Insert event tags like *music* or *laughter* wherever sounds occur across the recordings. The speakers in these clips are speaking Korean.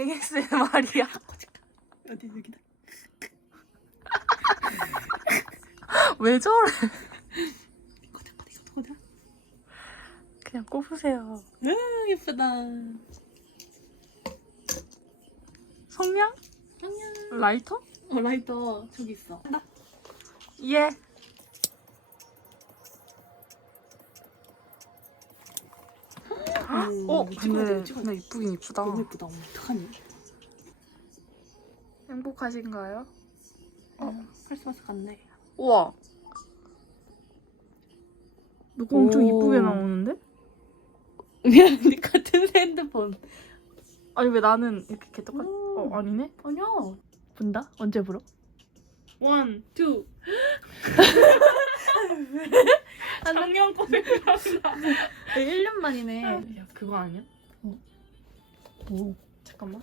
ASMR이야. *laughs* 어디 여기다. 왜 저래? 거다 거다 이거 거다. 그냥 꼽으세요. 아 예쁘다. 성냥? 안녕. 라이터? 어 라이터 저기 있어. 나. 예. 어, 근데 근데 이쁘긴 이쁘다. 너무. 어머, 어떡하니? 행복하신가요? 어 크리스마스 같네. 우와. 누가 엄청 오. 이쁘게 나오는데? 미안해 *laughs* 같은 핸드폰. 아니 왜 나는 이렇게 개떡같? 오. 어 아니네? 아니야. 분다? 언제 불어? 원, 투. *laughs* *laughs* 작년 거를 1년 만이네. 야 그거 아니야? 오. 잠깐만.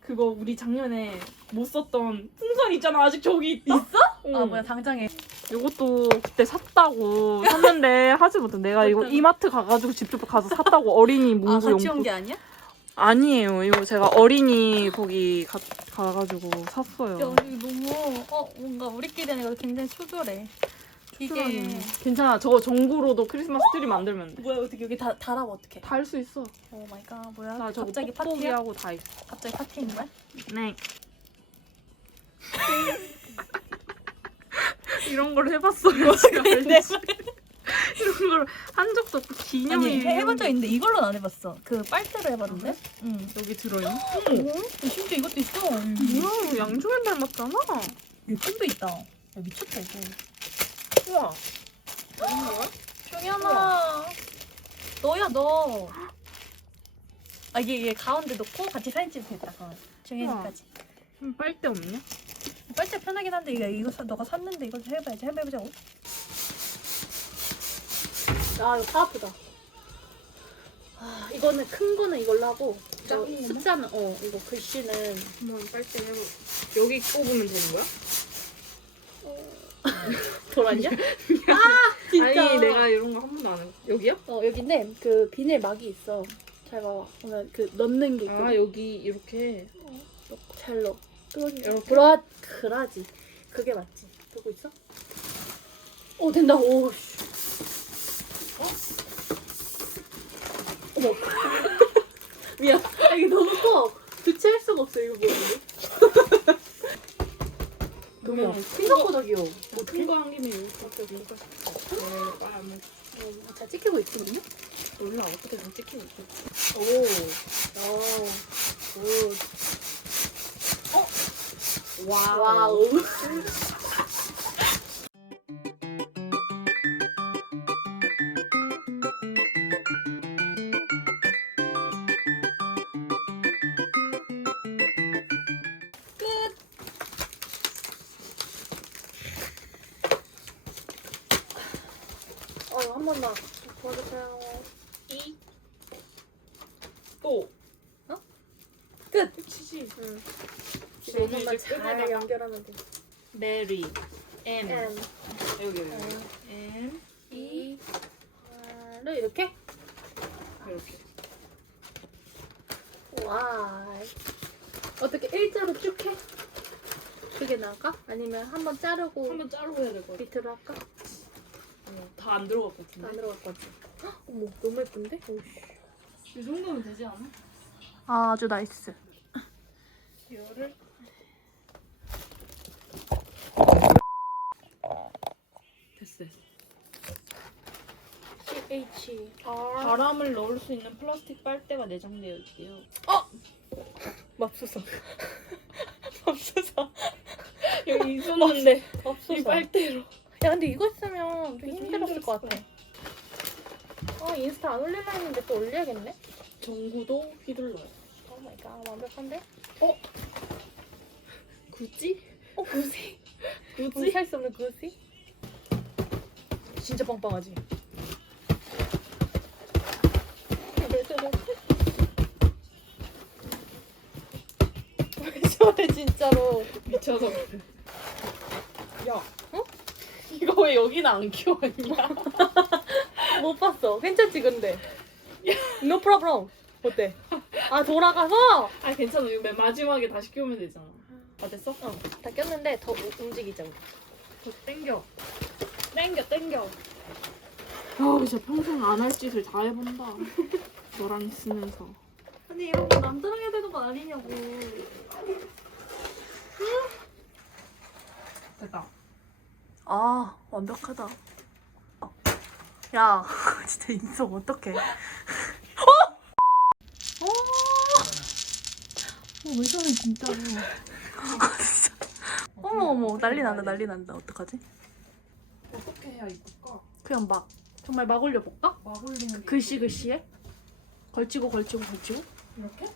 그거 우리 작년에 못 썼던 풍선 있잖아 아직 저기 있다. 있어? 아 뭐야 당장에. 이것도 그때 샀다고 샀는데 *laughs* 하지 못해. 내가 이거 이마트 가가지고 직접 가서 샀다고 어린이 아 문구 같이 온 용품. 게 아니야? 아니에요. 이거 제가 어린이 거기 가, 가가지고 샀어요. 야 이거 너무 어 뭔가 우리끼리 하는 거 굉장히 초조해. 이게 괜찮아. 저거 전구로도 크리스마스 트리 만들면 돼. 뭐야 어떻게 여기 다 달아면 어떡해? 달 수 있어. 오 마이 갓 뭐야? 나 저거 갑자기 파티야? 뽁뽁이하고 다 있어. 갑자기 파티인 거야? 네. *laughs* 이런 걸 해봤어요. 제가 네. *laughs* 이런 걸 한 적도 없고 기념일 아니 해본 적 있는데 이걸로는 안 해봤어. 그 빨대로 해봤는데. 응. 여기 들어있는? 오, 심지어 이것도 있어. 뭐야 양조연 닮았잖아. 일품도 있다. 야, 미쳤다 이거. 우와. 종현아, 너야 너. 아 이게, 이게 가운데 놓고 같이 사진 찍으면 되겠다. 어. 종현이까지. 음, 빨대 없냐? 빨대 편하긴 한데 이거 이거 사, 너가 샀는데 이거 좀 해봐야지. 한번 해보자고. 아 이거 파 아프다. 아 이거는 큰 거는 이걸로 하고 저 작은 거는? 숫자는 어 이거 글씨는 한번 빨대 해보. 여기 꼽으면 되는 거야? *laughs* 돌았냐? *laughs* 아 진짜. 아니 내가 이런 거 한 번도 안 해봤어. 여기요? 어 여기인데 그 비닐 막이 있어. 잘 봐봐. 오늘 그 넣는 게 있거든. 아 여기 이렇게. 넣고 잘 넣어. 이렇게? 그라 그라지. 그게 맞지. 보고 있어? 오 된다. 오. 씨. 어? 어머. *laughs* 미안. 아, 이게 너무 커. 교체할 수가 없어 이거 보는데. *laughs* 너무 생각보다 귀여워. 어떻게? 큰거 한 김에 이렇게 이렇게 네, 아, 뭐, 어, 잘 찍히고 있거든요. 몰라 어떻게 다 찍히고 있어. 오. 오. 오. 와우. 와우. 번만 도와주세요. 이. 또. 끝. 치지. 응. 이제 이거 한 번만 이제 잘 끝내다가. 연결하면 돼. 메리. M. M, 여기 여기. M, M. E, R을 이렇게. 이렇게. 와. 어떻게 일자로 쭉 해? 그게 나을까? 아니면 한번 자르고 한번 자르고 해야 될 것 같아. 밑으로 할까? 다 안 들어갈 것 안 같은데. 들어갈 것 같아. 헉, 어머, 너무 예쁜데? 오씨. 이 정도면 되지 않아? 아, 아주 나이스. 이거를 됐어. CH R 바람을 넣을 수 있는 플라스틱 빨대가 내장되어 있대요. *laughs* 맙소사. *laughs* 맙소사. 여기 있었는데 *laughs* 이 맙소사. 빨대로. 야, 근데 이거 있으면 좀좀 힘들었을 것 같아. 아, 인스타 안 올릴라 했는데 또 올려야겠네? 전구도 휘둘러요. 오 마이 갓, 완벽한데? 굳이? 어, 구시. 굳이? *laughs* 무시할 수 없는 구시? 진짜 빵빵하지. 왜 저래, 진짜로. 미쳐서. 야, 어? 이거 왜 여기는 안 키워있냐? *laughs* 못 봤어. 괜찮지, 근데? No problem. 어때? 아 돌아가서 아 괜찮아 이거 맨 마지막에 다시 끼우면 되잖아 다 됐어? 어다 꼈는데 더 우- 움직이자 우리. 더 땡겨 땡겨 땡겨 아 진짜 평생 안 할 짓을 다 해본다 *laughs* 너랑 있으면서 아니 이런 거 남자랑 해야 되는 거 아니냐고. 됐다 아 완벽하다. 야 *laughs* 진짜 인성 어떡해. *laughs* 어왜 저래 진짜로. *laughs* 진짜. 어머 어머 난리 난다 난리 난다 어떡하지? 어떻게 해야 이쁠까? 그냥 막 정말 막 올려볼까? 막 올리는 게 글씨 글씨에 걸치고 걸치고 걸치고 이렇게?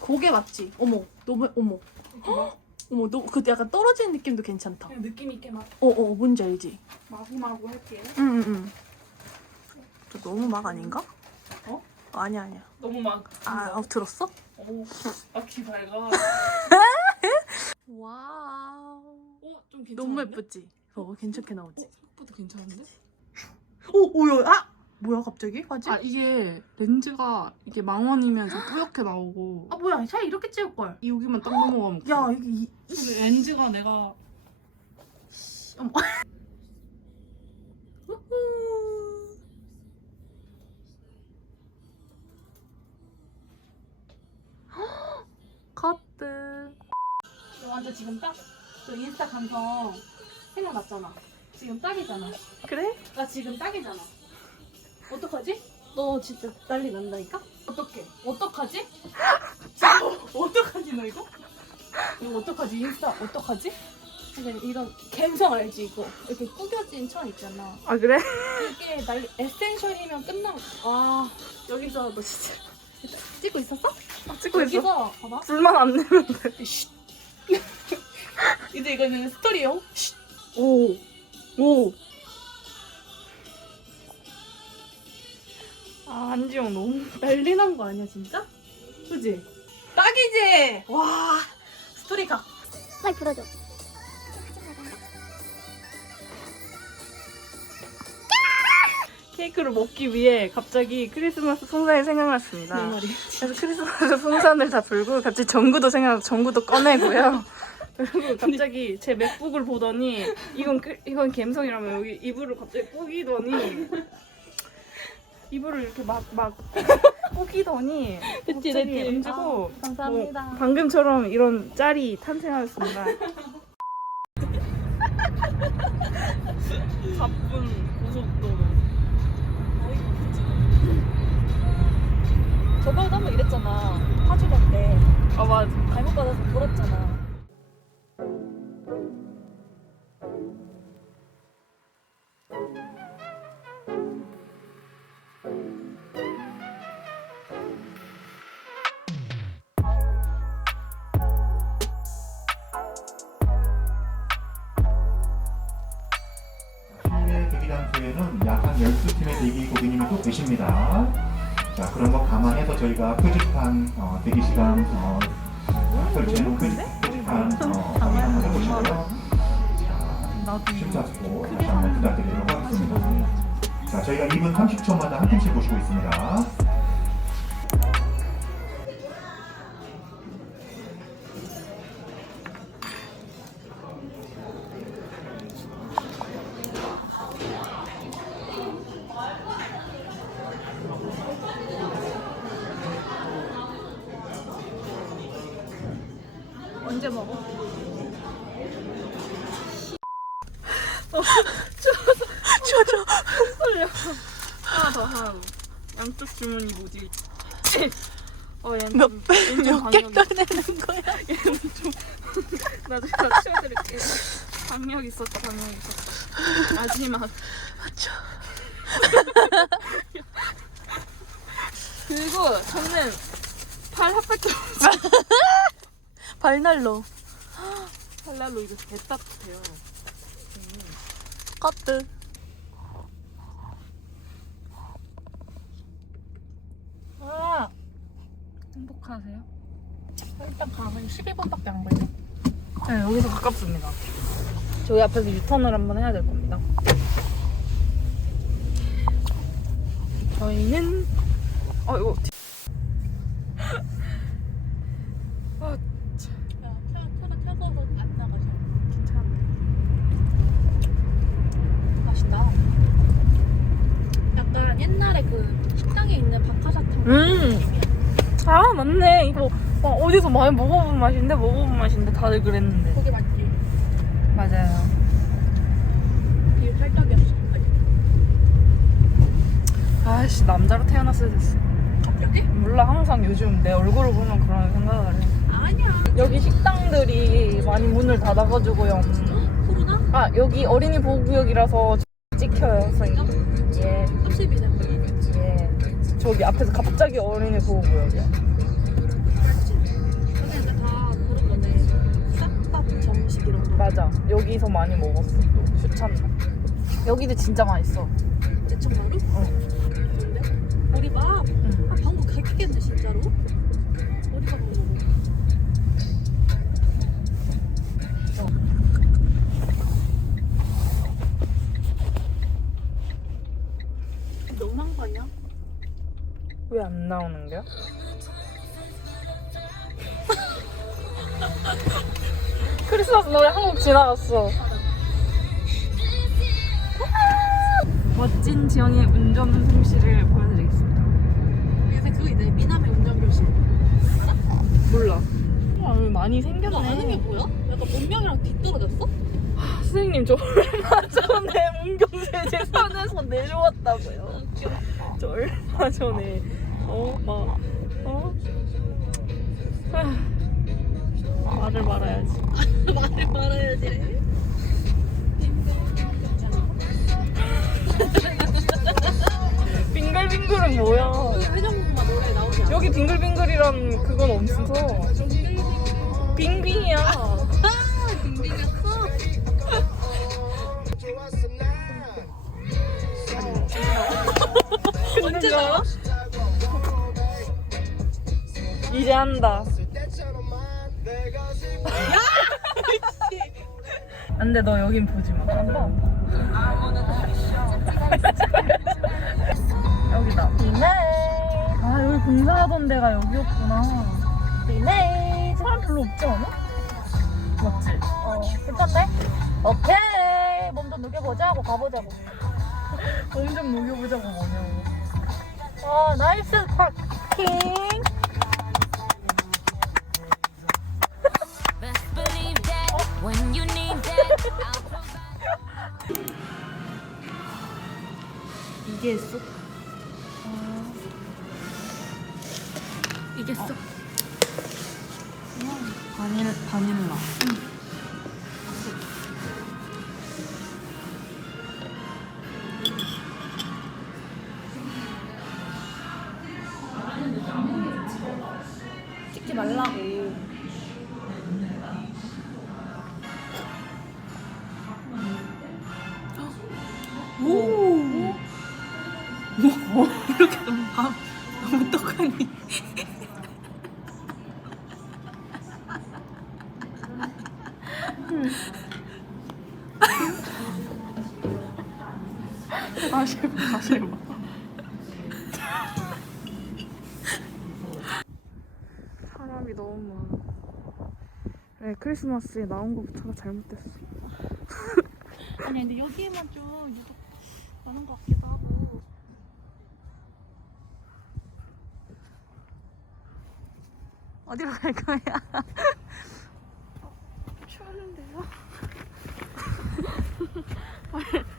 그게 맞지? 어머 너무 어머 이렇게 막 어머 너 그때 약간 떨어지는 느낌도 괜찮다. 그냥 느낌 있게 막 어어 뭔지 알지? 마구마구 할게 응응응. 저 너무 막 아닌가? 어? 아니야 아니야. 너무 막 아 어, 들었어? 오 아귀 밝아 와우. 어? 좀 괜찮은데? 너무 예쁘지? 어 괜찮게 나오지? 어? 생각보다 괜찮은데? 오 오야 아 뭐야 갑자기 화질? 아 이게 렌즈가 이게 망원이면서 뿌옇게 나오고 아 뭐야 차라리 이렇게 찍을 걸. 이 여기만 딱 넘어가면 야 이게 이, 이 근데 렌즈가 내가 어머. *laughs* 커트. *gasps* 완전 지금 딱 그 인스타 감성 생각났잖아. 지금 딱이잖아. 그래? 나 지금 딱이잖아. 어떡하지? 너 진짜 난리 난다니까? 어떡해? 어떡하지? 진짜 어떡하지 너 이거? 이거 어떡하지? 인스타 어떡하지? 약간 이런 감성 알지 이거? 이렇게 꾸겨진 천 있잖아. 아 그래? 이게 난리 에센셜이면 끝나고 아 여기서 너 진짜 *laughs* 찍고 있었어? 아, 찍고 있어. 여기서 봐봐. 불만 안 내면 돼. 쉿. *laughs* 이제 이거는 스토리용. 쉿. 오. 오. 아 한지영 너무 난리 난 거 아니야 진짜? 그지? 딱이지? 와 스토리 각. 빨리 불어줘. 케이크를 먹기 위해 갑자기 크리스마스 풍선이 생각났습니다. 내 말이. 그래서 크리스마스 풍선을 다 불고 갑자기 전구도 생각, 전구도 꺼내고요. *laughs* 그리고 갑자기 제 맥북을 보더니 이건 크- 이건 갬성이라면 여기 이불을 갑자기 꾸기더니 이불을 이렇게 막막 *laughs* 꾸기더니 됐지, 갑자기 됐지. 얹고 아, 감사합니다. 뭐 방금처럼 이런 짤이 탄생하였습니다. *laughs* 가쁜 고속도로 저번에도 한 번 이랬잖아. 파주 갈 때. 아 맞아. 잘못 받아서 돌았잖아. 계십니다. 자, 그런 거 감안해서 저희가 표지판 어, 대기 시간 어, 설치해놓은 표지, 표지판 어, 확인 한번 해보시고요. 자, 심사숙고 다시 한번 부탁드리도록 하겠습니다. 자, 저희가 2분 30초마다 한 팀씩 보시고 있습니다. *laughs* 하나 더한 양쪽 주머니 모질 *laughs* 어 얘는 몇 좀- 배, *laughs* 얘는 좀몇개 꺼내는 거야? 나중에 다 치워드릴게. 방역 있었다 방역 있었다. 마지막. 그리고 저는 팔 핫팩도 발날로. 팔날로 이거 개 따뜻해요. 커트. 도착하세요? 어, 일단 가면 12분밖에 안 걸려? 네, 여기서 가깝습니다. 저기 앞에서 유턴을 한번 해야 될 겁니다. 저희는 어 이거 *laughs* 아, 음. 아 맞네 이거 어, 어디서 많이 먹어본 맛인데 먹어본 맛인데 다들 그랬는데 거기 맞지? 맞아요. 아이씨 남자로 태어났어야 됐어 갑자기? 몰라 항상 요즘 내 얼굴을 보면 그런 생각을 해 아니야. 여기 식당들이 많이 문을 닫아가지고요 코로나? 아 여기 어린이 보호구역이라서 찍혀요 선생님 예, 섭습이네. 예. 저기 앞에서 갑자기 어린이 보호구역이야 근데 이제 다 그런 거네. 싹다 정식 이런 거. 맞아 여기서 많이 먹었어 또 추천나 여기도 진짜 맛있어 제청마루? 어. 근데? 보리밥? 응. 아, 방금 갈키겠네, 진짜로? 보리밥 먹는 거. 너무한 거 아니야? 왜 안 나오는 거야? *laughs* 크리스마스 노래 한 곡 지나갔어. 멋진 지영이의 운전 솜씨를 보여드리겠습니다. 요새 그거 있네. 미남의 운전교실. 몰라. 아, 많이 너 아는 게 생겼네. 뭐야? 약간 본명이랑 뒤떨어졌어? 선생님 저 얼마 전에 문경세제 산에서 내려왔다고요. 저 얼마 전에 어 막 어? 하, 말을 말아야지. *laughs* 말을 말아야지. 빙글빙글은 뭐야? 회전목마 노래 나오지 않아? 여기 빙글빙글이란 그건 없어서 빙빙이야. 언제 나와? *laughs* 이제 한다. 안돼 너 여긴 보지 마. *laughs* 여기다. 비네. 아 여기 공사하던 데가 여기였구나. 비네. 사람 별로 없지 않아? 맞지? 어, 괜찮네? 오케이. 몸 좀 녹여보자고 가보자고. 몸 좀 녹여보자고 뭐냐고. 어, 나이스 파킹. 이게 있어? 이게 써. 바닐 바닐라. 찍 다시 해봐, 다시 해봐. 사람이 너무 많아. 네, 크리스마스에 나온 것부터가 잘못됐어. 아니, 근데 여기에만 좀 유독 많은 것 같기도 하고. 어디로 갈 거야? 추웠는데요? *laughs*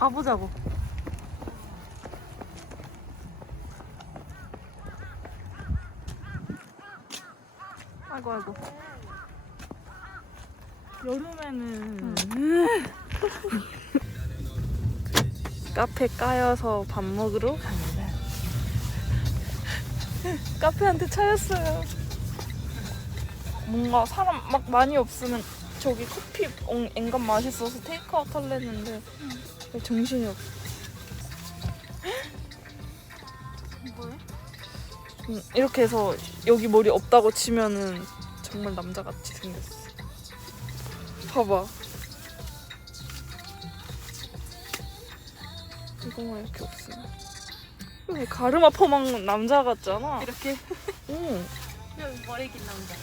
가보자고. 아이고 아이고. 여름에는 *laughs* 카페 까여서 밥 먹으러 갑니다. *laughs* 카페한테 차였어요. 뭔가 사람 막 많이 없으면 저기 커피 엉- 앵간 맛있어서 테이크아웃 왜 정신이 없어. 뭐해? 음, 이렇게 해서 여기 머리 없다고 치면은 정말 남자같이 생겼어. 봐봐. 이거만 이렇게. 여기 가르마 퍼먹는 남자 같잖아. 이렇게? 응. 머리 긴 남자.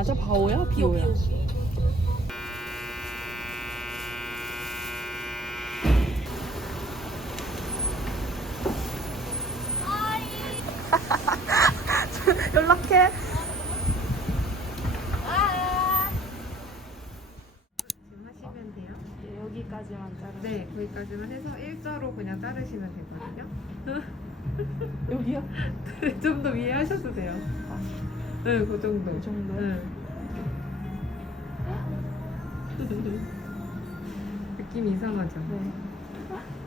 맞아? 바오야? 비오, 비오야. 비오. *laughs* 연락해. 지금 하시면 돼요. 예, 여기까지만 자르. 네, 거기까지만 해서 일자로 그냥 자르시면 되거든요. *laughs* 여기요? *laughs* 네, 좀더 위에 하셔도 돼요. 네, 그 정도. 이 정도? 네. 느낌 이상하죠? 네.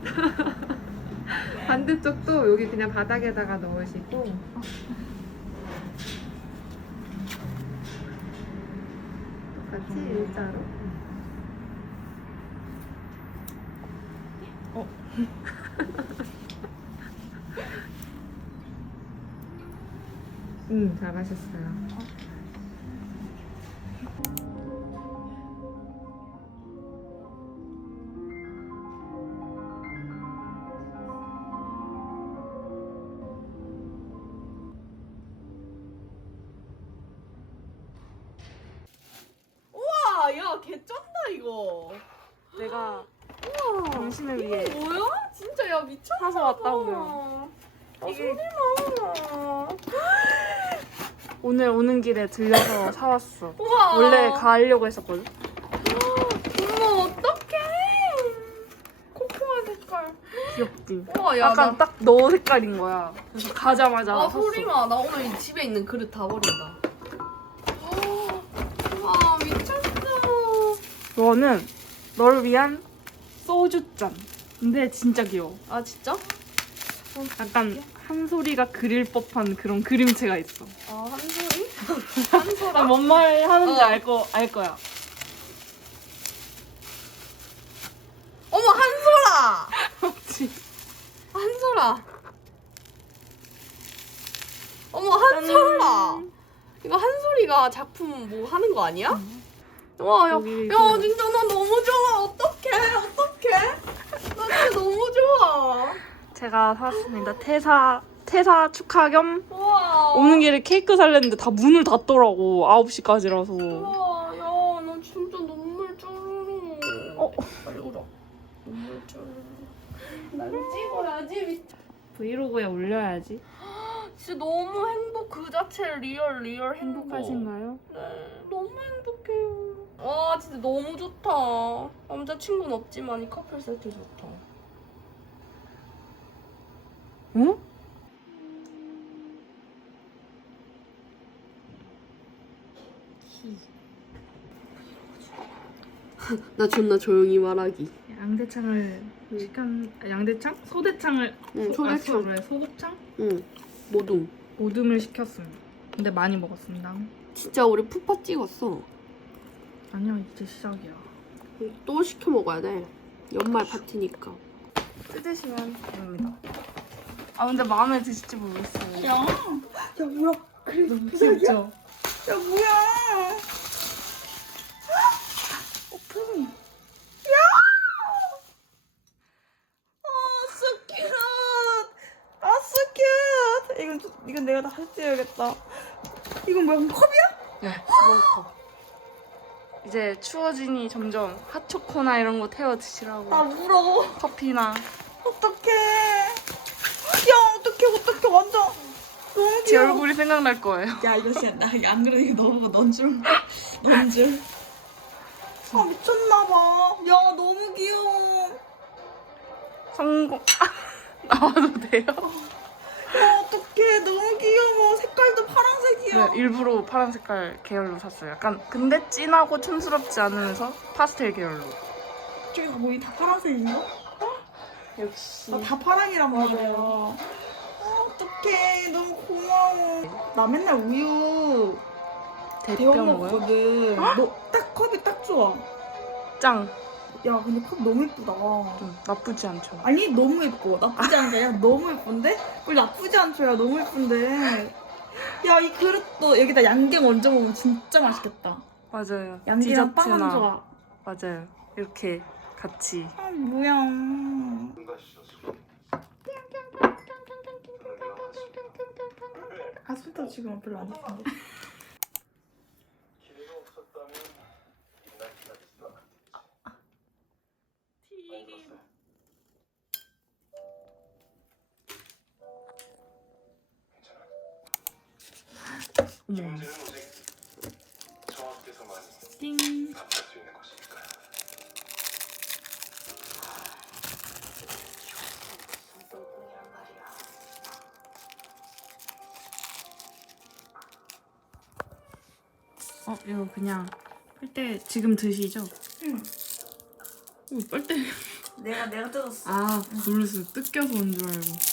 *laughs* 반대쪽도 여기 그냥 바닥에다가 넣으시고 똑같이 일자로 음, 잘하셨어요. 아, 야, 개 쩐다, 이거. 내가 *gasps* 당신을 위해 뭐야? 진짜, 야, 미쳤다. 사서 왔다고요. 아, 소리나. 오늘 오는 길에 들려서 사왔어. 우와. 원래 가려고 했었거든. 어머, 어떡해. 코코아 색깔. 귀엽지? 우와, 야, 약간 나. 딱 너 색깔인 거야. 그래서 가자마자 아, 샀어. 소리마. 나 오늘 집에 있는 그릇 다 버린다. 와, 미쳤어. 이거는 널 위한 소주잔. 근데 진짜 귀여워. 아, 진짜? 약간 한 소리가 그릴 법한 그런 그림체가 있어. 아, 한 소리? 한 소리? 나뭔말 하는지 어. 알 거 알 거야. 어머, 한소라! 맞지? 한소라. 어머, 한소라. 이거 한소리가 작품 뭐 하는 거 아니야? 와, 야, 여기 야, 그- 진짜 나 너무 좋아. 어떡해, 어떡해? 나 진짜 너무 좋아. 제가 사왔습니다. 퇴사 퇴사 축하 겸 우와. 오는 길에 케이크 살랬는데 다 문을 닫더라고. 9시까지라서. 우와, 야, 나 진짜 눈물 쭈르르. 어. 빨리 울어. 눈물 쭈르르. 난 찍어야지, 미 브이로그에 올려야지. 진짜 너무 행복 그 자체 리얼 리얼 행복. 행복하신가요? 네, 너무 행복해요. 와 진짜 너무 좋다. 남자친구는 없지만 이 커플 세트 좋다. 응? *laughs* 나 존나 조용히 말하기. 양대창을 시간 아, 양대창? 소대창을 응, 소- 아, 소대창. 소- 그래, 소곱창? 응, 모둠. 모듬을 시켰습니다. 근데 많이 먹었습니다. 진짜 우리 푸파 찍었어. 아니야 이제 시작이야. 또 시켜 먹어야 돼. 연말 파티니까. 뜯으시면 됩니다. 아 근데 마음에 드실지 모르겠어요. 야, 야 뭐야? 그래 너무 귀엽죠? 야 뭐야? 오픈. 아, so cute. 아, so cute. 이건 좀- 이건 내가 다 할지야겠다. 이건 뭐야? 컵이야? 네, 먹어. 이제 추워지니 점점 핫초코나 이런 거 태워 드시라고. 아 울어. 커피나. 어떡해. 야, 어떡해, 어떡해, 완전. 너무 제 귀여워. 얼굴이 생각날 거예요. 야, 이거 진짜, 나, 안 그래도 너 보고 넌 줄. 넌 줄. 아, 미쳤나 봐. 야, 너무 귀여워. 성공. *laughs* 나와도 돼요? 어떡해 너무 귀여워 색깔도 파란색이야 네, 일부러 파란 색깔 계열로 샀어요. 약간 근데 진하고 촌스럽지 않으면서 파스텔 계열로. 저기 거의 다 파란색인가? 역시. 아, 다 파랑이란 말이야 아, 어떡해 너무 고마워 나 맨날 우유 데워 대표 먹어요? 먹거든 너 딱 컵이 딱 좋아 짱. 야 근데 컵 너무 예쁘다 좀 나쁘지 않죠. 아니 너무 예뻐 나쁘지 않은 게 아니라 너무 예쁜데? 그걸 나쁘지 않죠 야 너무 예쁜데 야 이 그릇도 여기다 양갱 얹어 먹으면 진짜 맛있겠다 맞아요. 양갱이랑 빵한 디저트나 조각 맞아요. 이렇게 같이. 아 뭐야 아 손톱 지금 별로 안 예쁜데 어머. 띵. 어 이거 그냥 빨대 지금 드시죠? 응. 어, 빨대 내가 내가 뜯었어 아 블루스 뜯겨서 온 줄 알고